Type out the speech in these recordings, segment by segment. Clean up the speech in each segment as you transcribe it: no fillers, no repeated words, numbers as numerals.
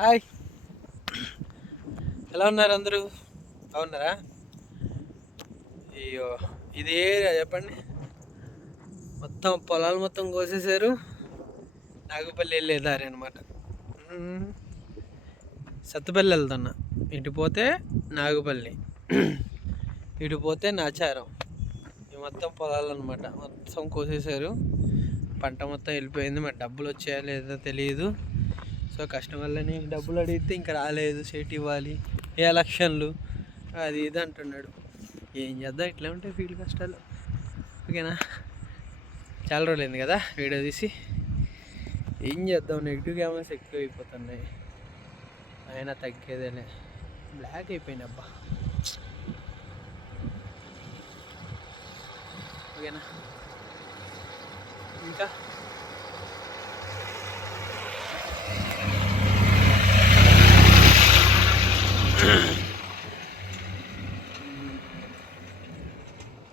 Hi, ఎలా ఉన్నారు అందరూ? బాగున్నారా? అయ్యో, ఇది ఏరియా చెప్పండి. మొత్తం పొలాలు మొత్తం కోసేశారు. నాగుపల్లి వెళ్ళే దారి అనమాట. సత్తుపల్లి వెళ్తున్నా. ఇటు పోతే నాగుపల్లి, ఇటు పోతే నాచారం. ఇవి మొత్తం పొలాలు అనమాట. మొత్తం కోసేశారు. పంట మొత్తం వెళ్ళిపోయింది. మరి డబ్బులు వచ్చాయా లేదో తెలియదు. సో కష్టం వల్లనే డబ్బులు అడిగితే ఇంకా రాలేదు, సేట్ ఇవ్వాలి, ఏ ఎలక్షన్లు అది ఇది అంటున్నాడు. ఏం చేద్దాం, ఇట్లా ఉంటాయి ఫీల్డ్ కష్టాలు. ఓకేనా, చాలా రోజులైంది కదా వీడియో తీసి. ఏం చేద్దాం, నెగిటివ్ క్యామెరాస్ ఎక్కువ అయిపోతున్నాయి. అయినా తగ్గేదేలే. బ్లాక్ అయిపోయింది అబ్బా. ఓకేనా, ఇంకా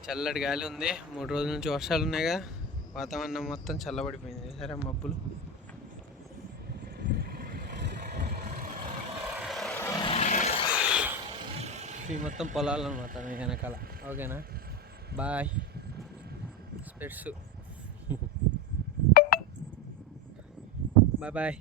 చల్లటి గాలి ఉంది. 3 రోజుల నుంచి వర్షాలు ఉన్నాయిగా, వాతావరణం మొత్తం చల్లబడిపోయింది. సరే, మబ్బులు. ఈ మొత్తం పొలాలు అనమాట వెనకాల. ఓకేనా, బాయ్. స్పెట్స్. Bye bye.